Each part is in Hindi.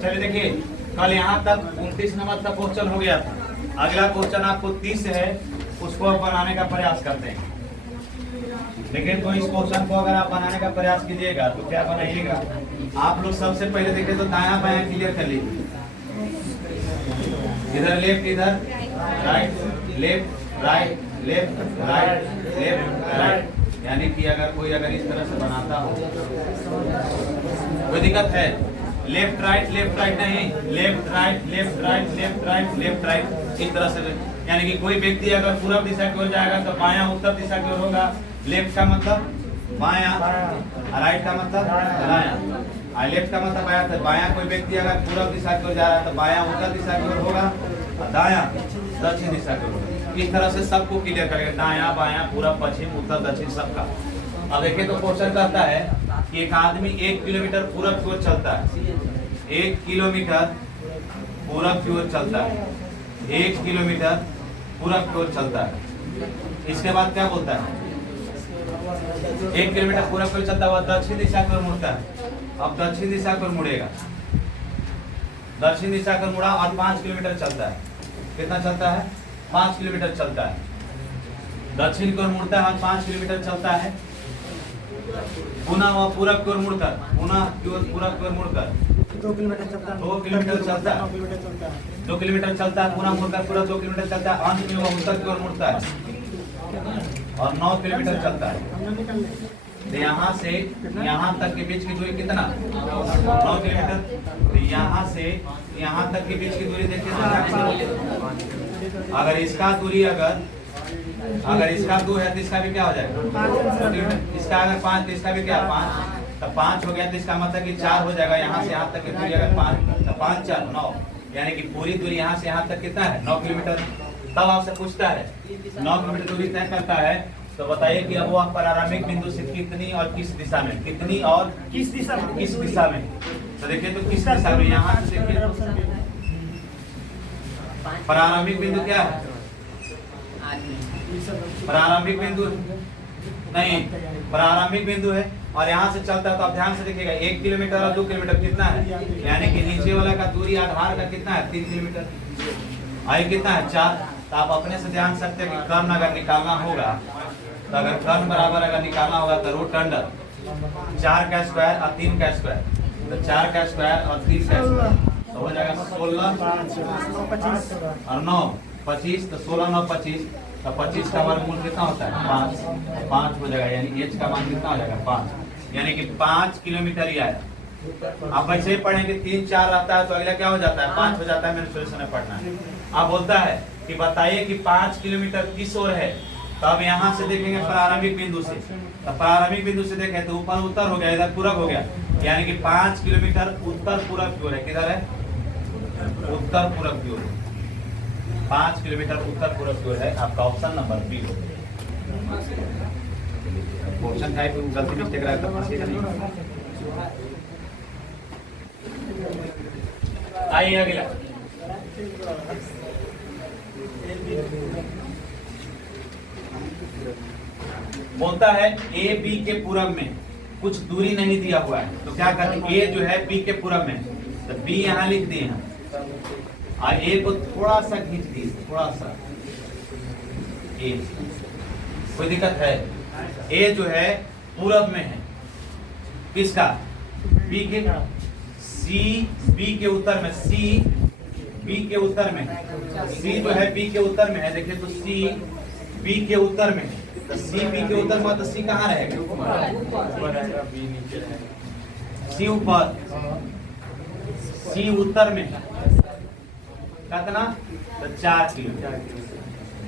चलिए देखिए, कल यहाँ तक 29 नंबर तक क्वेश्चन हो गया था। अगला क्वेश्चन आपको 30 है, उसको आप बनाने का प्रयास करते हैं। लेकिन तो इस क्वेश्चन को अगर आप बनाने का प्रयास कीजिएगा तो क्या बनाइएगा, आप लोग सबसे पहले देखिए तो दायां बायां क्लियर कर लीजिए। इधर लेफ्ट, इधर right, left right, left right, left right. यानी कि अगर इस तरह से बनाता हो कोई दिक्कत है? लेफ्ट राइट नहीं, left right, left right, left right, left right, इस तरह से। यानी कि कोई व्यक्ति अगर पूर्व दिशा की ओर जाएगा तो बायां उत्तर दिशा की ओर होगा। लेफ्ट का मतलब बायां, राइट का मतलब दायां, लेफ्ट का मतलब बायां। तो बायां कोई व्यक्ति अगर पूर्व दिशा की ओर जा रहा है तो बायां उत्तर दिशा की ओर होगा, दायां दक्षिण दिशा की ओर। इस तरह से सबको क्लियर करेंगे, दायां बायां पूर्व पश्चिम उत्तर दक्षिण सबका। अब देखिए तो क्वेश्चन कहता है कि एक आदमी 1 किलोमीटर पूरब की ओर चलता है, 1 किलोमीटर पूरब की ओर चलता है, 1 किलोमीटर पूरब की ओर चलता है। इसके बाद क्या बोलता है? 1 किलोमीटर पूरब की ओर चलता हुआ दक्षिण दिशा की ओर मुड़ता है। अब दक्षिण दिशा की ओर मुड़ेगा, दक्षिण दिशा की ओर मुड़ा और 5 किलोमीटर चलता है। कितना चलता है? 5 किलोमीटर चलता है। दक्षिण की ओर मुड़ता है और 5 किलोमीटर चलता है। पुनः वह पूरब की ओर मुड़कर, पुनः पूरब की ओर मुड़कर 2 किलोमीटर चलता है, 2 किलोमीटर चलता है, 9 किलोमीटर चलता है, 2 किलोमीटर चलता है, पुनः मुड़कर पूरा 2 किलोमीटर चलता है। अंत में वह उत्तर की ओर मुड़ता है और 9 किलोमीटर चलता है। तो यहाँ से यहाँ तक के बीच की दूरी कितना? 9 किलोमीटर। तो यहाँ से यहाँ तक के बीच की दूरी देखिए तो अगर इसका दूरी अगर इसका 2 है तो इसका भी क्या हो जाएगा? इसका अगर 5 तो इसका भी क्या? 5। तो 5 हो गया तो इसका मतलब कि 4 हो जाएगा। यहाँ से यहाँ तक की दूरी अगर 5 तो 5 4 9, यानी कि पूरी दूरी यहाँ से यहाँ तक कितना है? 9 किलोमीटर। तब आपसे पूछता है 9 किलोमीटर दूरी तय करता है तो बताइए कि अब वह प्रारंभिक बिंदु से कितनी और किस दिशा में, कितनी और किस दिशा में? किस दिशा में? तो देखिए तो किस दिशा में, यहाँ से देखिए प्रारंभिक बिंदु क्या है? प्रारंभिक बिंदु नहीं, प्रारंभिक बिंदु है और यहाँ से चलता है। तो आप ध्यान से देखिएगा 1 किलोमीटर और 2 किलोमीटर कितना है? यानी कि नीचे वाला का दूरी आधार का कितना है? 3 किलोमीटर। आई कितना है? 4। तो आप अपने से ध्यान सकते हैं कि कर्ण अगर निकालना होगा तो अगर कर्ण बराबर अगर निकालना होगा तो रूट अंडर 4 का स्क्वायर और 3 का स्क्वायर, तो 4 का स्क्वायर और 3 का स्क्वायर तो हो जाएगा 16 और 9 25। तो 16 9 25, तो 25 का वर्गमूल कितना होता है? 5 हो जाएगा। यानी एच का मान कितना हो जाएगा? 5, यानी कि 5 किलोमीटर ही आया। आप वैसे ही पढ़ेंगे 3 4 रहता है तो अगला क्या हो जाता है? 5 हो जाता है। मेरे सोल्यूशन में पढ़ना है। आप बोलता है कि बताइए कि 5 किलोमीटर किस ओर है? तो अब यहाँ से देखेंगे प्रारंभिक बिंदु से, तो प्रारंभिक बिंदु से देखें तो ऊपर उत्तर हो गया, इधर पूरब हो गया, यानी कि 5 किलोमीटर उत्तर पूरब की ओर है। किधर है? उत्तर पूरब की ओर। 5 किलोमीटर उत्तर पूरब की ओर है। आपका ऑप्शन नंबर बी हो। क्वेश्चन टाइप गलती मिस्टेक रहा तो फंसेगा नहीं। आइए अगला बोलता है ए बी के पूरब में कुछ दूरी नहीं दिया हुआ है, तो क्या करते? ए जो है बी के पूरब में, तो बी यहाँ लिख दिए हैं और ए को थोड़ा सा खींच दिए, थोड़ा सा ए। कोई दिक्कत है? ए जो है पूरब में है, किसका? बी के। सी बी के उत्तर में, सी बी के उत्तर में, सी जो है बी के उत्तर में है। देखिए तो सी बी के उत्तर में है, तो सी बी के उत्तर में, तो सी कहाँ रहेगा? सी ऊपर, सी उत्तर में कितना? तो 4 किलोमीटर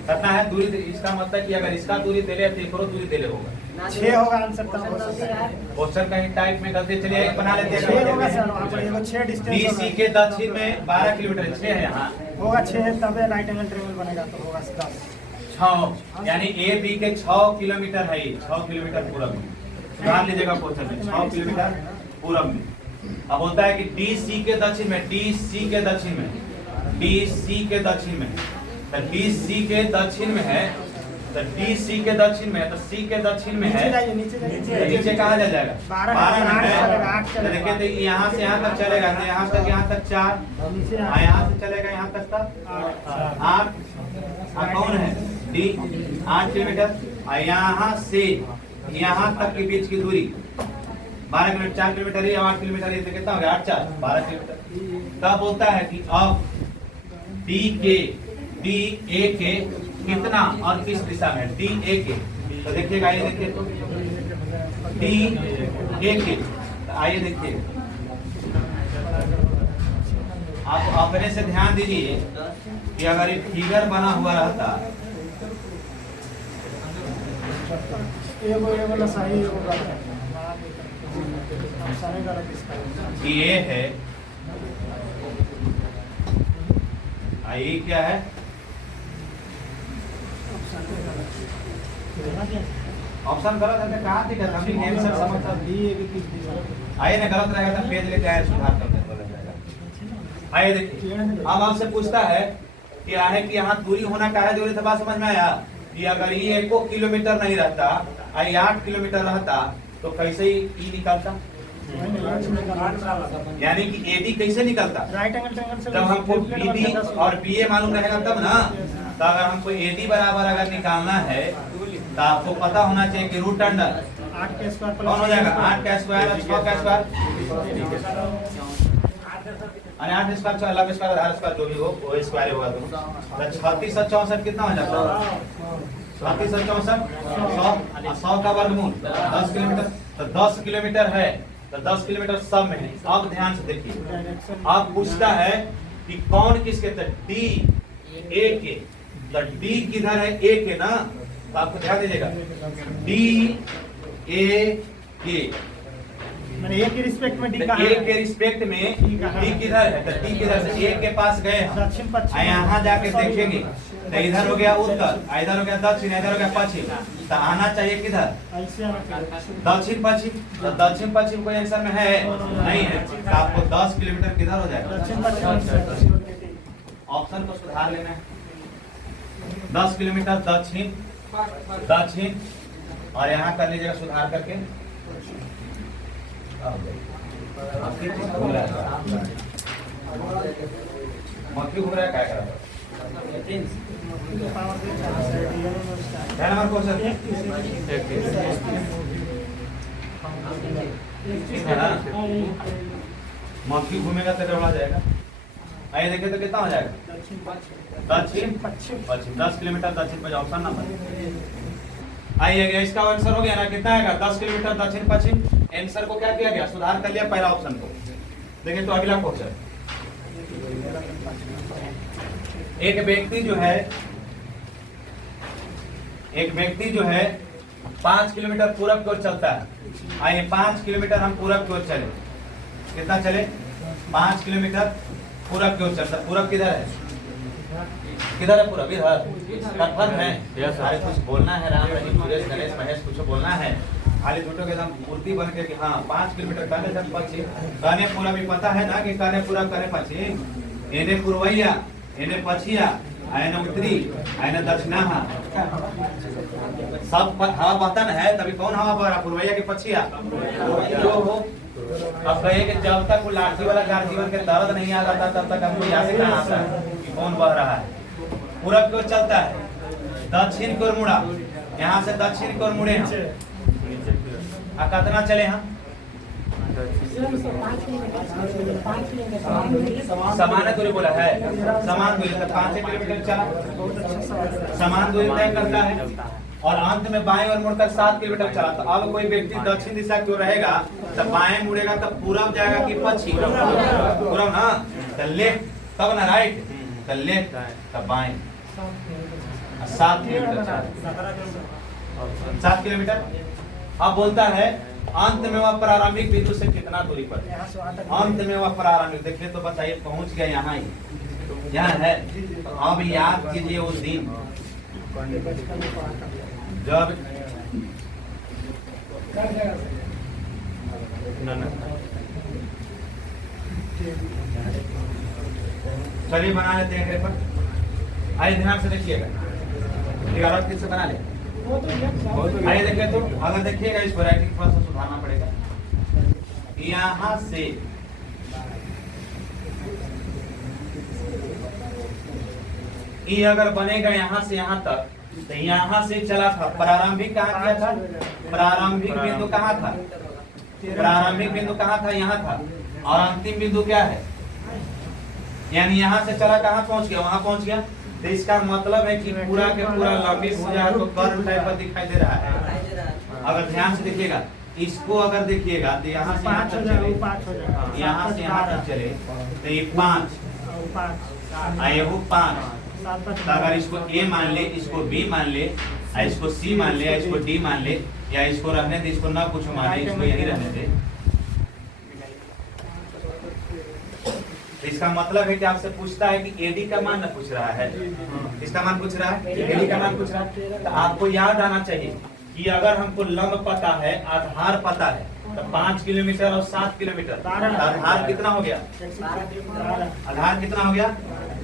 कितना है दूरी? इसका मतलब कि अगर इसका दूरी दे ले तो एक और दूरी दे ले होगा 6 होगा आंसर। क्वेश्चन का ही टाइप में गलती। चलिए बना लेते हैं। 6 होगा सर, एगो 6 डिस्टेंस बी सी के दक्षिण में 12 किलोमीटर, 6 है यहाँ होगा 6, तबे राइट एंगल ट्रायंगल बनेगा तो होगा 10। 6, यानी ए बी के 6 किलोमीटर है, ये 6 किलोमीटर पूरब में। ध्यान लीजिएगा क्वेश्चन में 6 किलोमीटर पूरब में। अब होता है कि डी सी के दक्षिण में, डी सी के दक्षिण में, डी सी के दक्षिण में, तो डी सी के दक्षिण में है तो डी सी के दक्षिण में है, तो सी के दक्षिण में है, नीचे जाइए, नीचे तो जाइए। नीचे कहाँ जा जाएगा? 12 में है। चलेगा, 8 तो चलेगा। देखिए तो यहाँ से यहाँ तक चलेगा, तो यहाँ तक 4, नीचे यहाँ से चलेगा यहाँ तक का 8। कौन है? D 8 kilometre. और यहाँ से यहाँ तक के बीच की दूरी 12 किलोमीटर, 4 किलोमीटर या 8 किलोमीटर, ये तो कितना हो गया? 8 4 12 किलोमीटर। तब बोलता है कि अब डी ए के कितना और किस दिशा में? डी ए के, तो देखिएगा, आइए देखिए तो डी ए के, तो आइए देखिए, आप अपने से ध्यान दीजिए कि अगर ये फिगर बना हुआ रहता, ये वाला सही है, वो गलत है। सारे गलत इसका। ये है, ये क्या है? ऑप्शन गलत है तो कहाँ दिखा? हम भी आंसर समझता आइए ना, गलत रहेगा तो पेज लेके आए, सुधार करने को लग जाएगा। आइए देखिए, अब आपसे पूछता है कि है कि यहाँ दूरी होना का है जरूरी, बात समझ में आया कि अगर ये 1 किलोमीटर नहीं रहता, 8 किलोमीटर रहता, तो कैसे ही निकलता? यानी कि एडी कैसे निकलता? राइट एंगल ट्रायंगल से जब हमको बीडी और बीए मालूम रहेगा तब ना। तो अगर हमको एडी बराबर अगर निकालना है तो आपको पता होना चाहिए कि रूट अंडर 8 के स्क्वायर कौन हो जाएगा? 8 का स्क्वायर और 6 का स्क्वायर, अरे 8 स्क्वायर 6 अलग स्क्वायर आधार स्क्वायर जो भी हो वो स्क्वायर होगा दोनों। तो 36 और 64 कितना हो जाता है? 36 और 64 100 का वर्गमूल 10 किलोमीटर। तो 10 किलोमीटर है, तो 10 किलोमीटर सब में है। अब ध्यान से देखिए, अब पूछता है कि कौन किसके? तो डी ए के, तो डी किधर है? ए के ना, तो आपको ध्यान दीजिएगा, डी ए के, मैंने ए के रिस्पेक्ट में डी तो कहा ए है। के रिस्पेक्ट में डी किधर है? तो डी किधर से ए के पास गए हम, दक्षिण पश्चिम। यहाँ जाके देखेंगे तो इधर हो गया उत्तर, इधर हो गया दक्षिण, इधर हो गया पश्चिम, तो आना चाहिए किधर? ऐसे आना चाहिए। दक्षिण पश्चिम। तो दक्षिण पश्चिम कोई आंसर में है? नहीं है। तो आपको 10 किलोमीटर किधर हो जाएगा? दक्षिण पश्चिम। ऑप्शन को सुधार लेना है। 10 किलोमीटर दक्षिण, दक्षिण, और यहाँ कर लीजिएगा सुधार करके। मक्खी घूम रहा है, क्या कर रहा है? नंबर क्वेश्चन मक्खी घूमेगा तो डबला जाएगा। आइए देखिए तो कितना हो जाएगा? दक्षिण पश्चिम। पश्चिम 10 किलोमीटर दक्षिण पश्चिम, ऑप्शन नंबर। आइए इसका आंसर हो गया ना, कितना आएगा? 10 किलोमीटर दक्षिण पश्चिम। आंसर को क्या किया गया? सुधार कर लिया पहला ऑप्शन को। देखिए तो अगला क्वेश्चन, एक व्यक्ति जो है 5 किलोमीटर पूरब की ओर चलता है। आइए 5 किलोमीटर हम पूरब की ओर चले, कितना चले? 5 किलोमीटर पूरब की ओर चलता है। पूरब किधर है? किधर है पूरब? इधर। कन्फर्म है? अरे कुछ बोलना है, राम रहीम सुरेश गणेश महेश, कुछ बोलना है। खाली झूठो के एकदम मूर्ति बन के कि हाँ 5 किलोमीटर कहने तक पश्चिम, कहने पूरा भी पता है ना कि कहने पूरा करे पश्चिम, एने पूर्वैया, एने पछिया, आने उत्तरी, आने दक्षिणा, सब हवा बहता न है, तभी कौन हवा बह रहा? पूर्वैया के पछिया जो हो। अब कहे कि जब तक वो लाठी वाला जीवन के दर्द नहीं आ जाता तब तक हमको यहाँ से कहाँ आता है कि कौन बह रहा है? पूरब की ओर चलता है, दक्षिण की ओर मुड़ा, यहाँ से दक्षिण की ओर मुड़े हम, कितना चले हम? समान दूरी बोला है, समान दूरी, 5 किलोमीटर चला, समान दूरी तय करता है, और अंत में बाएं ओर मुड़कर 7 किलोमीटर चला। तो अब कोई व्यक्ति दक्षिण दिशा की ओर रहेगा तो बाएं मुड़ेगा तो पूरब जाएगा कि पश्चिम? पूरब ना, तो लेफ्ट तब ना राइट, तो लेफ्ट तो बाएं। 7 किलोमीटर चला, 7 किलोमीटर। अब बोलता है अंत में वह प्रारंभिक बिंदु से कितना दूरी पर? अंत में वह प्रारंभिक, देखिए तो बताइए, पहुंच गए यहाँ ही, यहाँ है। अब याद कीजिए उस दिन जब चलिए बना लेते हैं पर। आइए ध्यान से देखिएगा, 11 किससे बना ले। आइए देखिए तो अगर देखिएगा इसको राइटिंग थोड़ा सा सुधारना पड़ेगा। यहाँ से ये अगर बनेगा यहाँ से यहाँ तक, तो यहाँ से चला था प्रारंभिक कहाँ किया था? प्रारंभिक बिंदु कहाँ था? प्रारंभिक बिंदु कहाँ था? यहाँ था। और अंतिम बिंदु क्या है? यानी यहाँ से चला कहाँ पहुंच गया? वहां पहुंच गया। तो इसका मतलब है कि पूरा के पूरा लंबी भुजा तो कर्व टाइप का दिखाई दे रहा है। अगर ध्यान से देखिएगा, इसको अगर देखिएगा तो यहाँ से यहाँ तक चले, यहाँ से यहाँ तक चले तो ये 5 ये वो 5। तो अगर इसको A मान ले, इसको B मान ले, इसको C मान ले, इसको D मान ले, या इसको रहने दे, इसको ना कुछ माने, इसको यही रहने दे। इसका मतलब है कि आपसे पूछता है कि AD का मान ना पूछ रहा है, इसका मान पूछ रहा है, AD का मान पूछ रहा है। तो आपको याद आना चाहिए कि अगर हमको लंब पता है, आधार पता है, तो 5 किलोमीटर और 7 किलोमीटर, आधार कितना हो गया? आधार कितना हो गया?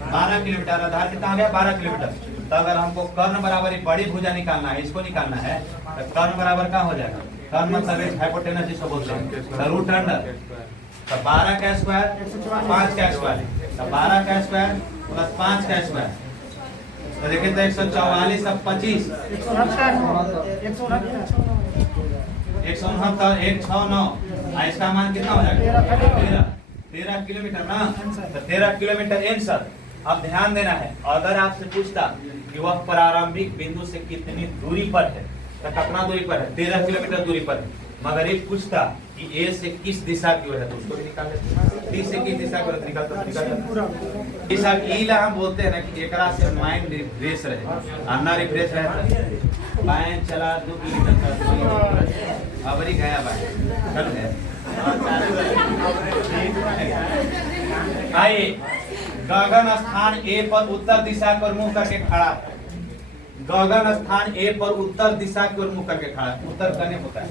12 किलोमीटर। आधार कितना हो गया? 12 किलोमीटर। तो अगर हमको कर्ण बराबर बड़ी भुजा निकालना है, इसको निकालना है, तो कर्ण बराबर क्या हो जाएगा? कर्ण मतलब हाइपोटेनस जिसको बोलते हैं, तो रूट अंडर। तो 12 का स्क्वायर 5 का स्क्वायर, तो 12 का स्क्वायर प्लस 5 का स्क्वायर, तो देखिए तो 144 और 25 169, 169। इसका मान कितना हो जाएगा? 13 किलोमीटर ना। तो 13 किलोमीटर आंसर। अब ध्यान देना है, अगर आपसे पूछता कि वह प्रारंभिक बिंदु से कितनी दूरी पर है, तो कितना दूरी पर है? 13 किलोमीटर दूरी पर है। मगर एक पूछता कि A से किस दिशा की ओर है, तो उसको भी निकाल लेते। B से किस दिशा की ओर निकालते। दिशा ईला हम बोलते हैं ना कि एकरा से माइंड रिफ्रेश रहे, अन्ना रिफ्रेश रहे। बाएं चला 2 किलोमीटर, अबरी गया बाएं चल गया। आइए, गगन स्थान A पर उत्तर दिशा की ओर मुंह करके खड़ा है। गगन स्थान A पर उत्तर दिशा की ओर मुंह करके खड़ा है। उत्तर करने होता है,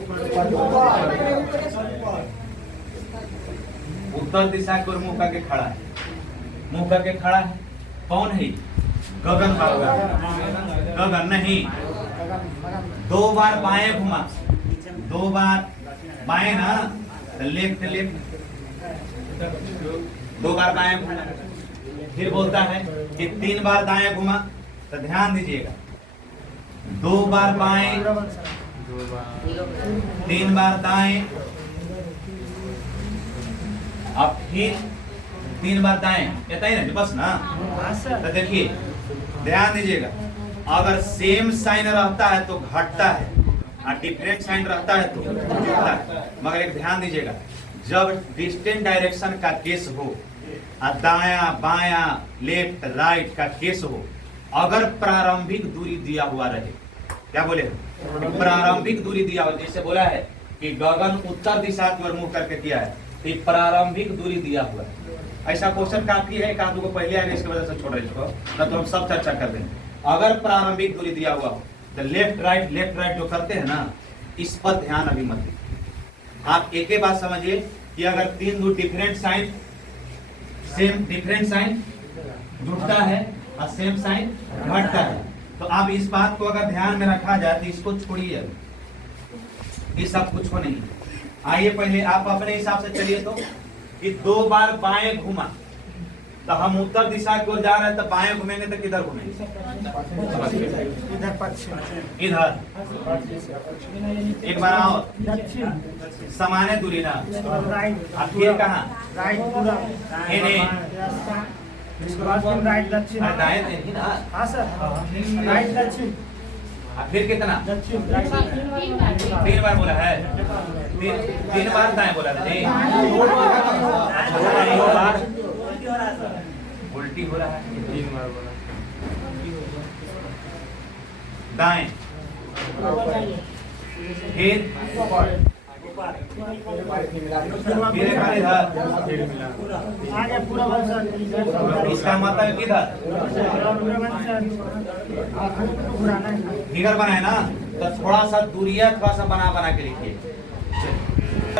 उत्तर दिशा की ओर मुंह करके खड़ा है। मुंह करके खड़ा है कौन है? गगन बाबा। गगन नहीं, 2 बार बाएं घुमा, 2 बार बाएं ना, लेफ्ट लेफ्ट, 2 बार बाएं घुमा। फिर बोलता है कि 3 बार दाएं घुमा। तो ध्यान दीजिएगा, 2 बार बाएं, 3 बार दाएं, अब फिर 3 बार दाएं, इतना ही ना बस ना। तो देखिए ध्यान दीजिएगा, अगर सेम साइन रहता है तो घटता है, और डिफरेंट साइन रहता है तो बढ़ता है। मगर एक ध्यान दीजिएगा, जब डिस्टेंट डायरेक्शन का केस हो, दाया बाया लेफ्ट राइट का केस हो, अगर प्रारंभिक दूरी दिया हुआ रहे, क्या बोले? प्रारंभिक दूरी दिया हुआ, जैसे बोला है कि गगन उत्तर दिशा की ओर मुंह करके किया है, तो प्रारंभिक दूरी दिया हुआ है। ऐसा क्वेश्चन काफी है, एक आदमी को पहले आएगा, इसकी वजह से छोड़ रहे इसको, न तो हम सब चर्चा कर देंगे। अगर प्रारंभिक दूरी दिया हुआ हो तो लेफ्ट राइट जो करते हैं ना, इस पर ध्यान अभी मत दीजिए। आप एक ही बात समझिए कि अगर 3 दो different sign, same different sign जुड़ता है और सेम साइन घटता है, तो आप इस बात को अगर ध्यान में रखा जाए तो इसको छोड़िए, ये सब कुछ हो नहीं। आइए पहले आप अपने हिसाब से चलिए, तो कि 2 बार बाएं घुमा, तो हम उत्तर दिशा की ओर जा रहे हैं, तो बाएं घूमेंगे तो किधर घूमेंगे? इधर। एक बार आओ, समान दूरी ना, अब फिर कहाँ? राइट दक्षिण, हाँ सर, राइट दक्षिण, फिर कितना? 3 बार बोला है, 3 बार दाएं बोला था जी, 2 बार उल्टी हो रहा है, 3 बार बोला दाएं, फिर आगे पूरा इसका मतलब किधर? फिगर बनाए ना, तो थोड़ा सा दूरिया थोड़ा सा बना के लिखिए।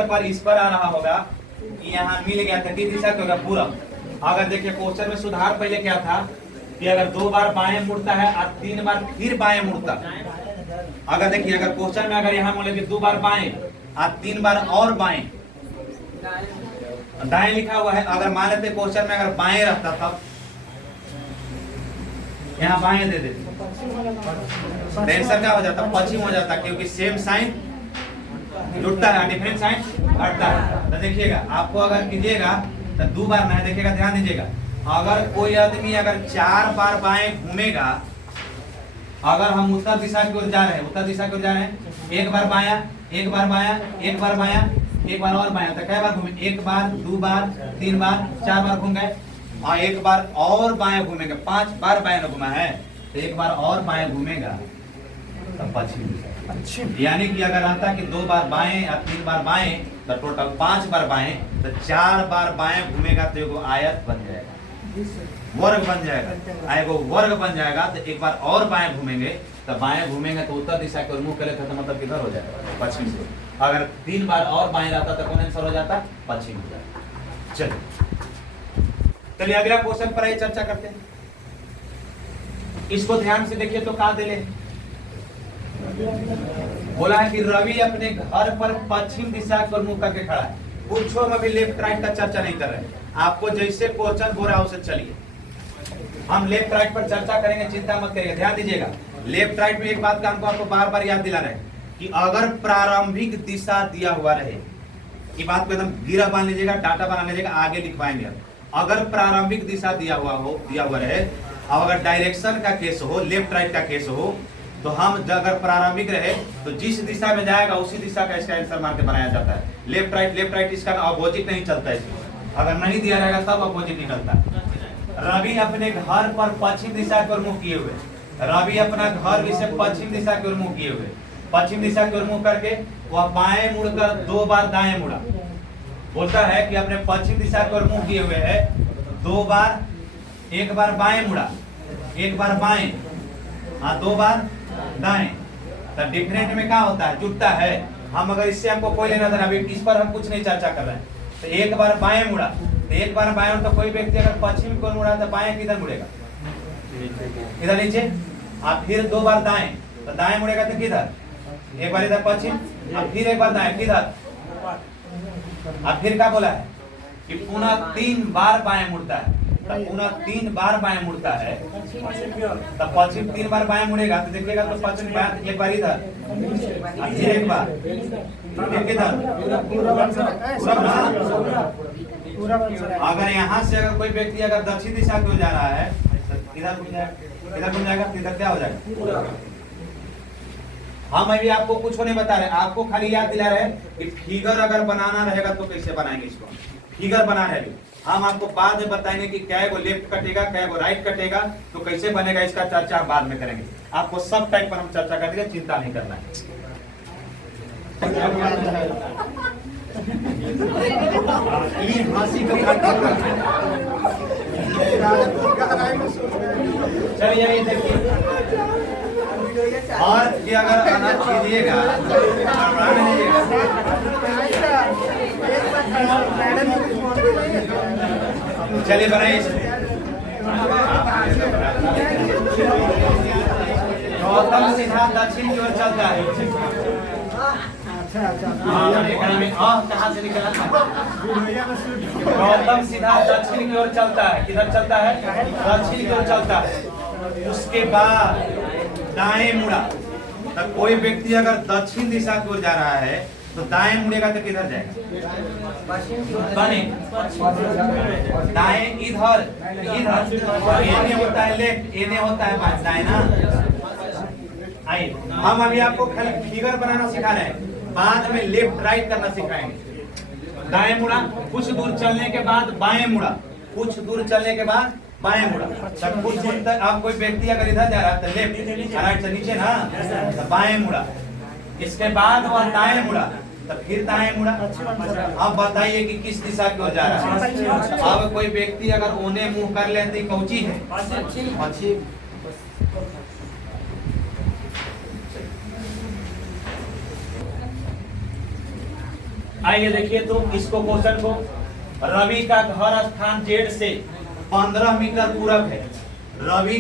पर इस पर आ रहा होगा कि यहाँ मिल गया था, किस दिशा का पूरा। अगर देखिए क्वेश्चन में सुधार पहले क्या था कि अगर 2 बार बाएं मुड़ता है और 3 बार फिर बाएं मुड़ता, अगर देखिए अगर क्वेश्चन में अगर यहाँ बोले कि 2 बार बाएं और 3 बार और बाएं दाएं लिखा हुआ है, अगर मान लेते क्वेश्चन में अगर बाएं रहता तब यहाँ बाएं दे देते तो आंसर क्या हो जाता, पश्चिम हो जाता, क्योंकि सेम साइन जुड़ता है, डिफरेंट साइन हटता है। तो देखिएगा आपको अगर कीजिएगा तो 2 बार नहीं, देखिएगा ध्यान दीजिएगा, अगर कोई आदमी अगर 4 बार बाएं घूमेगा, अगर हम उत्तर दिशा की ओर जा रहे हैं, उत्तर दिशा की ओर जा रहे हैं, 1 बार बायां, 1 बार बायां, 1 बार बायां, 1 बार और बायां, तो कै बार घूमे, 1 बार, 2 बार, 3 बार, 4 बार घूम गए, और 1 बार और बाएं घूमेंगे, 5 बार बाएं घुमा है, तो 1 बार और बाएं घूमेगा तो पश्चिम। यानी कि अगर आता कि 2 बार बाएं या 3 बार बाएं तो टोटल 5 बार बाएं, तो 4 बार बाएं घूमेगा तो एगो आयत बन जाएगा, वर्ग बन जाएगा, एगो वर्ग बन जाएगा। तो 1 बार और बाएं घूमेंगे, तो बाएं घूमेंगे तो उत्तर दिशा की ओर मुंह करे तो मतलब किधर हो जाएगा, पश्चिम से। अगर 3 बार और बाएं रहता तो कौन आंसर हो जाता, पश्चिम हो जाता। चलिए अगला क्वेश्चन पर आइए चर्चा करते हैं। इसको ध्यान से देखिए तो कहा दिले बोला है कि रवि अपने घर पर पश्चिम दिशा की ओर मुंह करके खड़ा है। कुछ हम अभी लेफ्ट राइट का चर्चा नहीं कर रहे हैं, आपको जैसे क्वेश्चन बोल रहा है उसे चलिए, हम लेफ्ट राइट पर चर्चा करेंगे, चिंता मत करिएगा। ध्यान दीजिएगा लेफ्ट राइट में एक बात का हमको आपको बार बार याद दिला रहे हैं कि अगर प्रारंभिक दिशा दिया हुआ रहे, ये बात को एकदम गिरा बांध लीजिएगा, डाटा बना लीजिएगा, आगे लिखवाएंगे हम। अगर प्रारंभिक दिशा दिया हुआ रहे, अब अगर डायरेक्शन का केस हो, लेफ्ट राइट का केस हो, तो हम अगर प्रारंभिक रहे तो जिस दिशा में जाएगा उसी दिशा का इसका आंसर मान के बनाया जाता है। लेफ्ट राइट इसका अपोजिट नहीं चलता है, अगर नहीं दिया रहेगा तब अपोजिट निकलता है। रवि अपने घर पर पश्चिम दिशा की ओर मुंह किए हुए, रवि अपना घर से पश्चिम दिशा की ओर मुंह किए हुए, पश्चिम दिशा की ओर मुंह करके वह बाएं मुड़कर 2 बार दाएं मुड़ा, बोलता है कि अपने पश्चिम दिशा की ओर मुंह किए हुए है 2 बार, 1 बार बाएं मुड़ा, 1 बार बाएं, हाँ 2 बार दाएं। तो डिफरेंट में क्या होता है, जुटता है। हम अगर इससे हमको कोई लेना था, अभी इस पर हम कुछ नहीं चर्चा कर रहे हैं। तो 1 बार बाएं मुड़ा, तो 1 बार बाएं, तो कोई व्यक्ति अगर पश्चिम को मुड़ा तो बाएं किधर मुड़ेगा, इधर नीचे। आप फिर 2 बार दाएं, तो दाएं मुड़ेगा तो किधर, 1 बार इधर पश्चिम, अब फिर 1 बार दाएं किधर। अब फिर क्या बोला है कि पुनः 3 बार बाएं मुड़ता है, तो पुनः 3 बार बाएं मुड़ता है, तो पश्चिम 3 बार बाएं मुड़ेगा तो देखिएगा तो पश्चिम बाएं 1 बार इधर, फिर 1 बार, फिर किधर। अगर यहाँ से अगर कोई व्यक्ति अगर दक्षिण दिशा की ओर जा रहा है तो इधर घूम जाएगा, इधर घूम जाएगा, इधर क्या हो जाएगा। हम अभी आपको कुछ नहीं बता रहे, आपको खाली याद दिला रहे कि फिगर अगर बनाना रहेगा तो कैसे बनाएंगे इसको, फिगर बना रहे हम आपको बाद में बताएंगे कि क्या को लेफ्ट कटेगा, क्या को राइट कटेगा, तो कैसे बनेगा इसका चर्चा हम बाद में करेंगे। आपको सब टाइप पर हम चर्चा करेंगे, चिंता नहीं करना है। चलिए देखिए, और ये अगर अनाज कीजिएगा चलिए बनाइए। गौतम सिद्धांत दक्षिण की ओर चलता है। कहाँ से निकला था? गौतम सिद्धांत दक्षिण की ओर चलता है, किधर चलता है, दक्षिण की ओर चलता है। उसके बाद दाएं मुड़ा, तो कोई व्यक्ति अगर दक्षिण दिशा की ओर जा रहा है तो दाएं मुड़ेगा तो किधर जाएगा, दाएं इधर, इधर होता है लेफ्ट, एने होता है दाएं ना। आइए हम अभी आपको खाली फिगर बनाना सिखा रहे हैं, बाद में लेफ्ट राइट करना सिखाएंगे। दाएं मुड़ा, कुछ दूर चलने के बाद बाएं मुड़ा, कुछ दूर चलने के बाद बाएं मुड़ा, तब कुछ दूर तक आप कोई व्यक्ति अगर इधर जा रहा है तो लेफ्ट, राइट से नीचे ना, तो बाएं मुड़ा। इसके बाद वह दाएं मुड़ा, तो फिर दाएं मुड़ा। अब बताइए कि किस दिशा की ओर जा रहा है। अब कोई व्यक्ति अगर ओने मुंह कर ले तो कौची है, पश्चिम। आइए देखिए तो इसको क्वेश्चन को, रवि का घर स्थान जेड से 15 मीटर पूरब है। रवि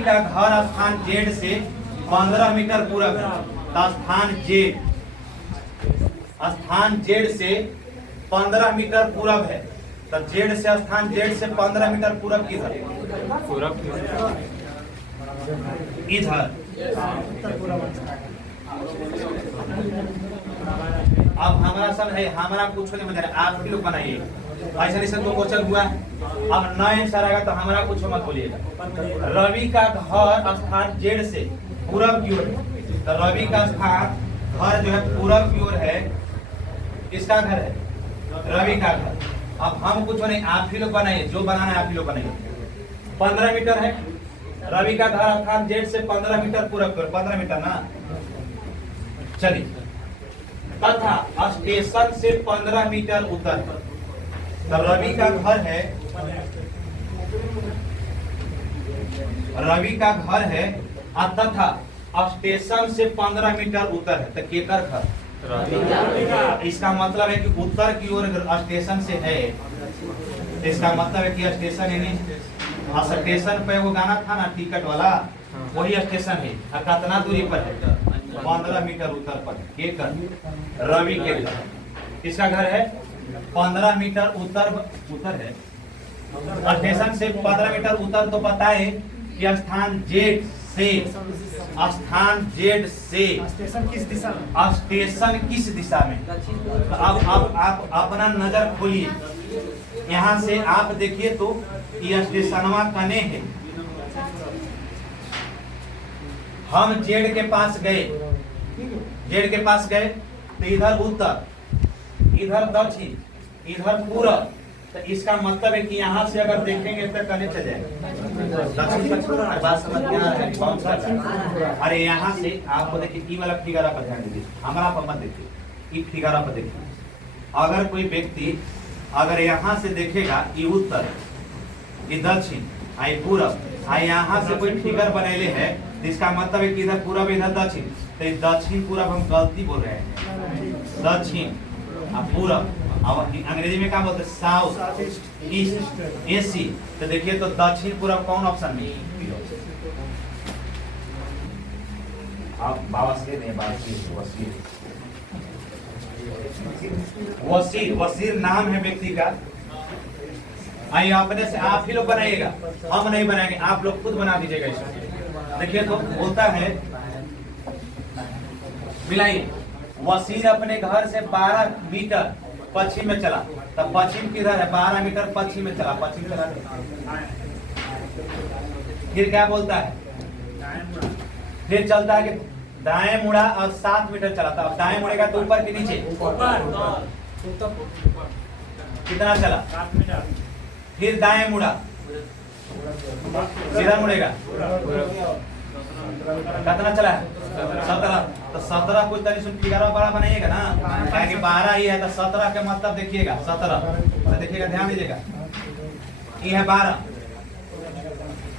का घर स्थान जेड से 15 मीटर पूरब है, तो स्थान जेड से 15 मीटर पूरब है, तो जेड से स्थान जेड से 15 मीटर पूरब किधर? इधर। अब हमारा सब है, हमारा कुछ नहीं बता रहा, आप ही लोग बनाइए। ऐसा नहीं तो क्वेश्चन हुआ, अब न आंसर आएगा तो हमारा कुछ मत बोलिएगा। रवि का घर स्थान जेड से पूरब की ओर है, तो रवि का स्थान घर जो है पूरब की ओर है। किसका घर है? रवि का घर। अब हम कुछ नहीं, आप ही लोग बनाइए, जो बनाना है आप ही लोग बनाइए। 15 मीटर है रवि का घर स्थान जेड से 15 मीटर पूरब की ओर, 15 मीटर ना। चलिए, तथा स्टेशन से 15 मीटर उत्तर, तो रवि का घर है, रवि का घर है तथा स्टेशन से 15 मीटर उत्तर है, तो केकर घर? इसका मतलब है कि उत्तर की ओर स्टेशन से है, इसका मतलब है कि स्टेशन यानी स्टेशन पे वो गाना था ना टिकट वाला, वही स्टेशन है। कितना दूरी पर है? 15 मीटर उत्तर पर। केकर? रवि के घर। किसका घर है? 15 मीटर उत्तर है। स्टेशन से 15 मीटर उत्तर, तो बताए कि स्थान जेड से स्टेशन किस दिशा में? स्टेशन किस दिशा में? तो अब आप अपना नजर खोलिए, यहाँ से आप देखिए तो ये स्टेशनवा कने है। हम जेड के पास गए, तो इधर उत्तर, इधर दक्षिण, इधर पूरब, तो इसका मतलब है कि यहाँ से अगर देखेंगे तो कने चल जाएगा दक्षिण पश्चिम। बात समझ में आ रहा है? बाउंस कर रहा है। अरे यहाँ से आपको देखिए, ई वाला फिगर पर ध्यान दीजिए, हमारा पर मत देखिए, ई फिगर पर देखिए। अगर कोई व्यक्ति अगर यहाँ से देखेगा, ये उत्तर, ये दक्षिण, आई पूरब, आई यहाँ से कोई फिगर बनेले है, जिसका मतलब है कि इधर पूरब इधर दक्षिण, तो दक्षिण पूरब हम गलती बोल रहे हैं, दक्षिण पूरब। और अंग्रेजी में क्या बोलते हैं? South east AC. तो देखिए, तो दक्षिण पूरब कौन ऑप्शन में? आप वसीर नाम है व्यक्ति का। आइए, अपने से आप ही लोग बनाइएगा, हम नहीं बनाएंगे, आप लोग खुद बना दीजिएगा इसको। देखिए, तो होता है, मिलाइए। वसीर अपने घर से 12 मीटर पश्चिम में चला, तब पश्चिम किधर है? 12 मीटर पश्चिम में चला, पश्चिम चला। फिर क्या बोलता है? फिर चलता है कि दाएं मुड़ा और 7 मीटर चला, तब दाएं मुड़ेगा तो ऊपर के नीचे? कितना चला? 7 मीटर। फिर दाएं मुड़ा, सीधा मुड़ेगा, कितना चला है? 17। तो 17 कुछ तरीके से फिगर बड़ा बनाइएगा ना, कि 12 ही है, तो 17 का मतलब देखिएगा, 17 तो देखिएगा, ध्यान दीजिएगा, ये है 12,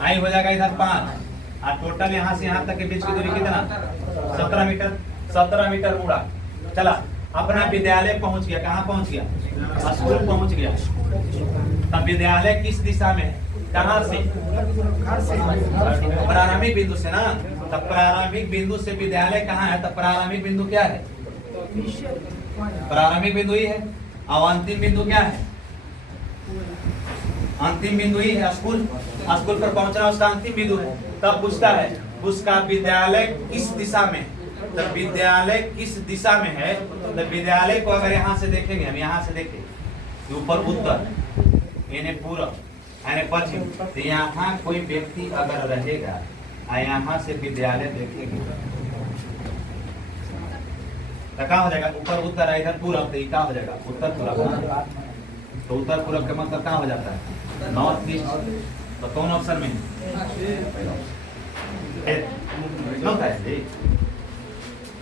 आई हो जाएगा इधर 5, और टोटल यहाँ से यहाँ तक के बीच की दूरी कितना? 17 मीटर। 17 मीटर मुड़ा, चला, अपना विद्यालय पहुंच गया। कहाँ पहुंच गया? स्कूल पहुंच गया। तब विद्यालय किस दिशा में है? कहाँ से? प्रारंभिक बिंदु से ना। तब प्रारंभिक बिंदु से विद्यालय कहाँ है? तब प्रारंभिक बिंदु क्या है? प्रारंभिक बिंदु ही है। और अंतिम बिंदु क्या है? अंतिम बिंदु ही है स्कूल। स्कूल पर पहुंचना उसका अंतिम बिंदु है। तब पूछता है उसका विद्यालय किस दिशा में है? तब विद्यालय किस दिशा में है? तो विद्यालय को अगर यहाँ से देखेंगे, हम यहाँ से देखें, ऊपर उत्तर यानी पूरब यानी पश्चिम, तो यहाँ कोई व्यक्ति अगर रहेगा यहाँ से विद्यालय देखेंगे तो क्या हो जाएगा? ऊपर उत्तर है, इधर पूरब, तो क्या हो जाएगा? उत्तर पूरब। तो उत्तर पूरब का मतलब क्या हो जाता है? North east. तो कौन ऑप्शन में है?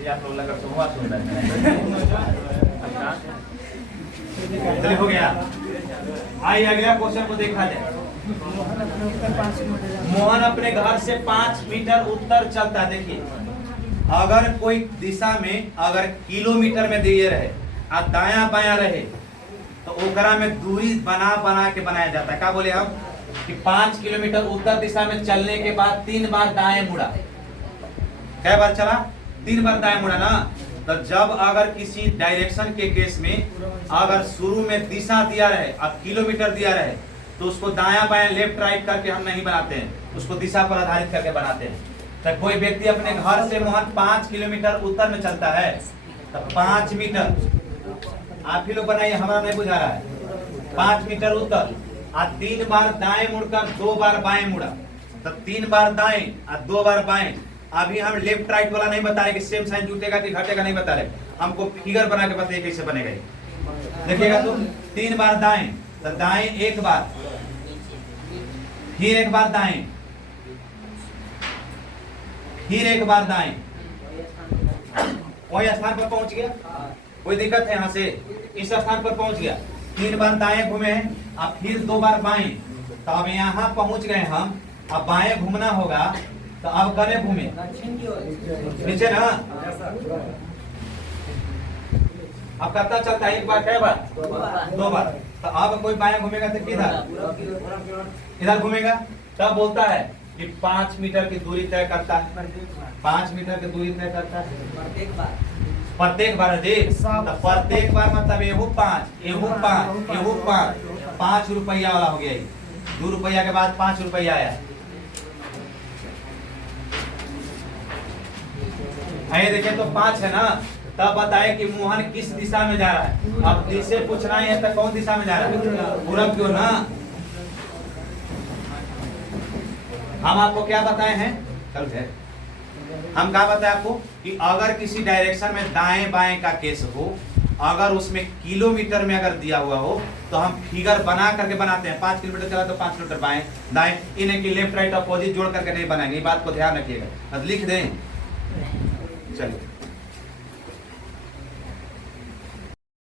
आप लोग लगा तो हुआ सुन रहे हैं। हो गया। आइए अगला क्वेश्चन को देखा जाए। मोहन अपने घर से 5 मीटर उत्तर चलता है। देखिए, अगर कोई दिशा में अगर किलोमीटर में दिए रहे और दायां बायां रहे तो ओकरा में दूरी बना बना के बनाया जाता है। क्या बोले हम कि 5 किलोमीटर उत्तर दिशा में चलने के बाद 3 बार दाएं मुड़ा, कै बार चला? 3 बार दाएं मुड़ा ना। तो जब अगर किसी डायरेक्शन के केस में अगर शुरू में दिशा दिया रहे अब किलोमीटर दिया रहे तो उसको दायां बायां लेफ्ट राइट करके हम नहीं बनाते हैं, उसको दिशा पर आधारित करके बनाते हैं। तो कोई व्यक्ति अपने घर से मोहन 5 किलोमीटर उत्तर में चलता है तो 5 मीटर, आप ही लोग बनाइए, हमारा नहीं बुझा रहा है, 5 मीटर उत्तर और 3 बार दाएं मुड़कर 2 बार बाएं मुड़ा, तो 3 बार दाएं और 2 बार बाएं। अभी हम लेफ्ट राइट वाला नहीं बता रहे कि सेम साइन जुटेगा कि घटेगा, नहीं बता रहे, हमको फिगर बना के बताइए कैसे बनेगा। देखिएगा तो 3 बार दाएं, तो दाएं एक बार, फिर एक बार दाएं, फिर एक बार दाएं, वही स्थान पर पहुंच गया। कोई दिक्कत है? यहाँ से इस स्थान पर पहुंच गया, 3 बार दाएं घूमे अब फिर 2 बार बाएं, तो अब यहाँ पहुंच गए हम। अब बाएं घूमना होगा तो अब करे घूमे नीचे ना। अब कितना चलता है? एक बार, कै बार? 2 बार। तो अब कोई बाएं घूमेगा तो किधर? इधर घूमेगा। तब बोलता है कि 5 मीटर की दूरी तय करता है, 5 मीटर की दूरी तय करता है प्रत्येक बार। देख, तो प्रत्येक बार मतलब एहू 5, एहू 5, एहू 5, 5 रुपया वाला हो गया। 2 रुपया के बाद 5 रुपया आया। देखिए तो 5 है ना। तब बताए कि मोहन किस दिशा में जा रहा है। अब दिशा पूछना है तो कौन दिशा में जा रहा है? पूरब क्यों ना। हम आपको क्या बताए हैं कल है, हम क्या बताए आपको कि अगर किसी डायरेक्शन में दाएं बाएं का केस हो, अगर उसमें किलोमीटर में अगर दिया हुआ हो तो हम फिगर बना करके बनाते हैं। 5 किलोमीटर चला तो 5 किलोमीटर बाएं दाएं, इन्हें की लेफ्ट राइट अपोजिट जोड़ करके नहीं बनाएंगे, ये बात को ध्यान रखिएगा। अब लिख दें, चलिए।